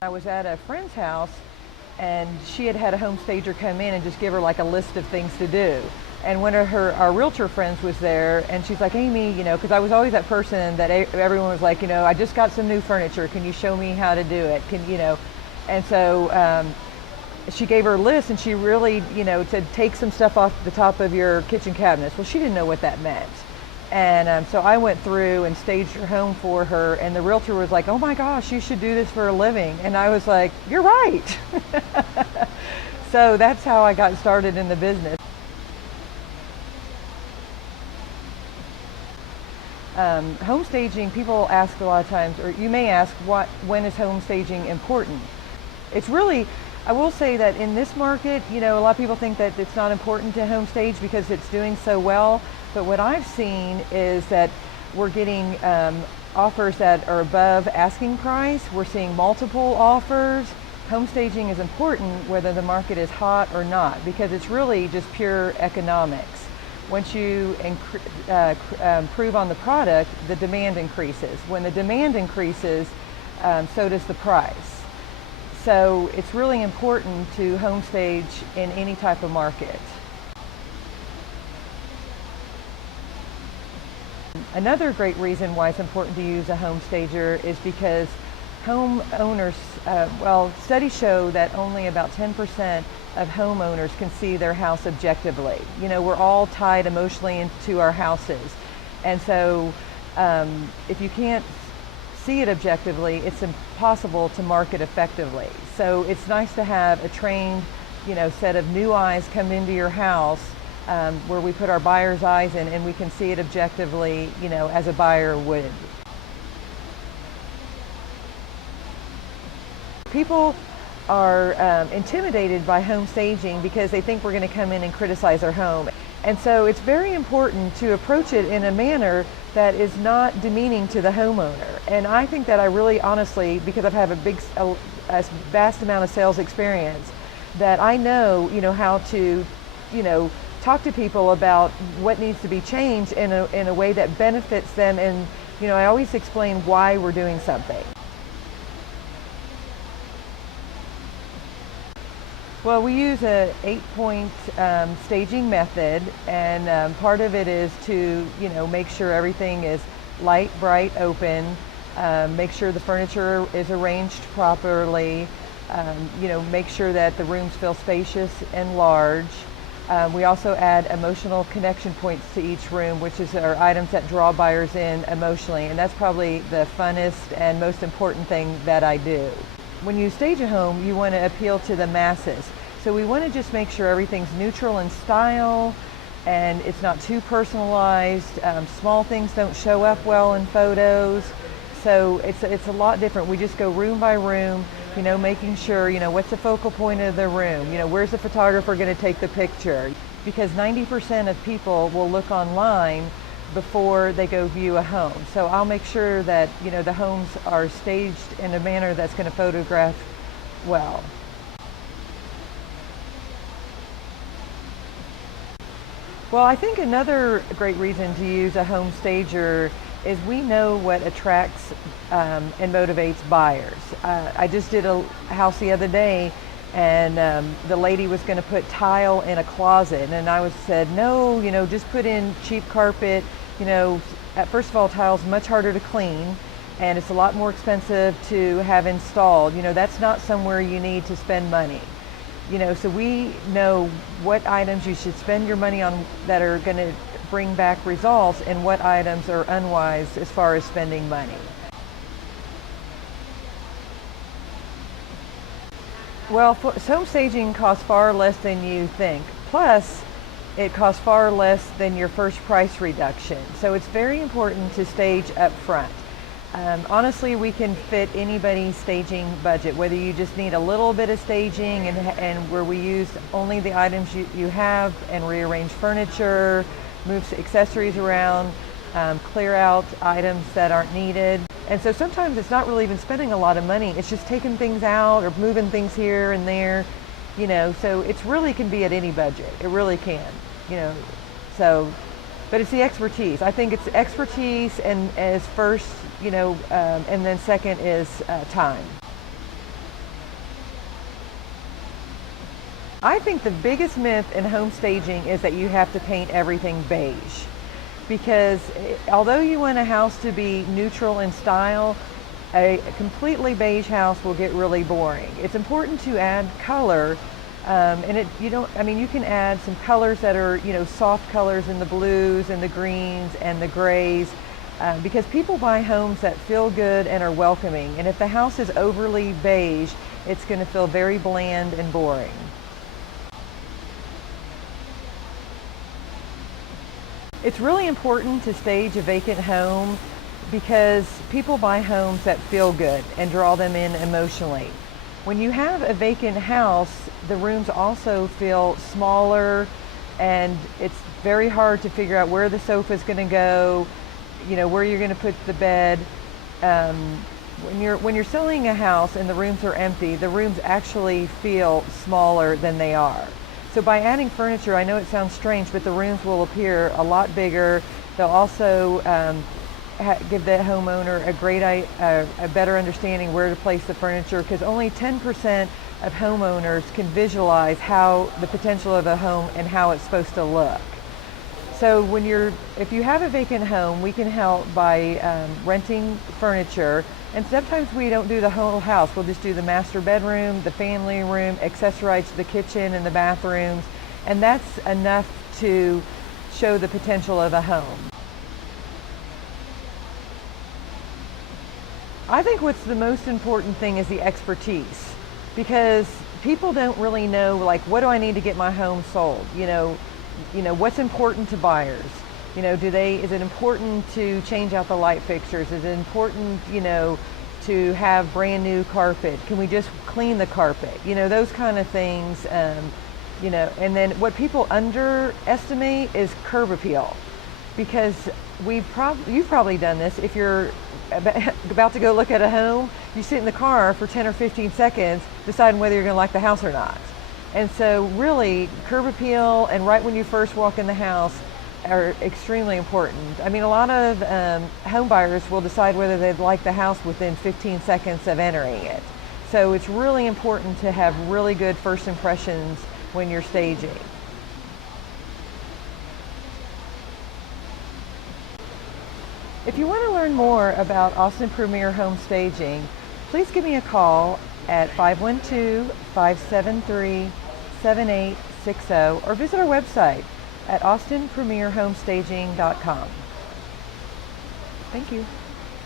I was at a friend's house and she had had a home stager come in and just give her like a list of things to do. And one of our realtor friends was there and she's like, Amy, because I was always that person that everyone was like, I just got some new furniture. Can you show me how to do it? And so she gave her a list and she really, said, take some stuff off the top of your kitchen cabinets. Well, she didn't know what that meant. And so I went through and staged her home for her, and the realtor was like, oh my gosh, you should do this for a living. And I was like, you're right. So that's how I got started in the business. Home staging, people ask a lot of times, or you may ask, when is home staging important? It's really, I will say that in this market, a lot of people think that it's not important to home stage because it's doing so well. But what I've seen is that we're getting offers that are above asking price. We're seeing multiple offers. Home staging is important whether the market is hot or not, because it's really just pure economics. Once you improve on the product, the demand increases. When the demand increases, so does the price. So it's really important to home stage in any type of market. Another great reason why it's important to use a home stager is because homeowners, studies show that only about 10% of homeowners can see their house objectively. We're all tied emotionally into our houses. And so if you can't see it objectively, it's impossible to market effectively. So it's nice to have a trained, set of new eyes come into your house where we put our buyer's eyes in and we can see it objectively, as a buyer would. People are intimidated by home staging because they think we're going to come in and criticize our home. And so it's very important to approach it in a manner that is not demeaning to the homeowner. And I think that I really honestly, because I've had a vast amount of sales experience, that I know, how to, talk to people about what needs to be changed in a way that benefits them. And, I always explain why we're doing something. Well, we use a 8-point staging method, and part of it is to, make sure everything is light, bright, open, make sure the furniture is arranged properly, make sure that the rooms feel spacious and large. We also add emotional connection points to each room, which are items that draw buyers in emotionally, and that's probably the funnest and most important thing that I do. When you stage a home, you want to appeal to the masses. So we want to just make sure everything's neutral in style and it's not too personalized. Small things don't show up well in photos. So it's a lot different. We just go room by room, making sure, what's the focal point of the room? Where's the photographer going to take the picture? Because 90% of people will look online before they go view a home. So I'll make sure that, the homes are staged in a manner that's going to photograph well. Well, I think another great reason to use a home stager is we know what attracts and motivates buyers. I just did a house the other day, and the lady was going to put tile in a closet, and I said, no, just put in cheap carpet. First of all, tile's much harder to clean, and it's a lot more expensive to have installed. That's not somewhere you need to spend money. So we know what items you should spend your money on that are going to bring back results, and what items are unwise as far as spending money. Well, home staging costs far less than you think. Plus, it costs far less than your first price reduction. So it's very important to stage up front. Honestly, we can fit anybody's staging budget, whether you just need a little bit of staging and where we use only the items you have and rearrange furniture, move accessories around, clear out items that aren't needed. And so sometimes it's not really even spending a lot of money. It's just taking things out or moving things here and there, so it's really can be at any budget. It really can, but it's the expertise. I think it's expertise and as first, and then second is time. I think the biggest myth in home staging is that you have to paint everything beige, because although you want a house to be neutral in style, a completely beige house will get really boring. It's important to add color, and you can add some colors that are, soft colors in the blues and the greens and the grays, because people buy homes that feel good and are welcoming. And if the house is overly beige, it's going to feel very bland and boring. It's really important to stage a vacant home because people buy homes that feel good and draw them in emotionally. When you have a vacant house, the rooms also feel smaller, and it's very hard to figure out where the sofa is going to go, where you're going to put the bed. When you're selling a house and the rooms are empty, the rooms actually feel smaller than they are. So by adding furniture, I know it sounds strange, but the rooms will appear a lot bigger. They'll also give the homeowner a better understanding where to place the furniture, because only 10% of homeowners can visualize the potential of a home and how it's supposed to look. So if you have a vacant home, we can help by renting furniture. And sometimes we don't do the whole house. We'll just do the master bedroom, the family room, accessorize the kitchen and the bathrooms. And that's enough to show the potential of a home. I think what's the most important thing is the expertise, because people don't really know, what do I need to get my home sold? What's important to buyers? Is it important to change out the light fixtures? Is it important, to have brand new carpet? Can we just clean the carpet? Those kind of things. And then what people underestimate is curb appeal, because you've probably done this. If you're about to go look at a home, you sit in the car for 10 or 15 seconds deciding whether you're going to like the house or not. And so really, curb appeal and right when you first walk in the house are extremely important. I mean, a lot of home buyers will decide whether they'd like the house within 15 seconds of entering it. So it's really important to have really good first impressions when you're staging. If you want to learn more about Austin Premier Home Staging, please give me a call at 512-573-7860 or visit our website at austinpremierhomestaging.com. Thank you.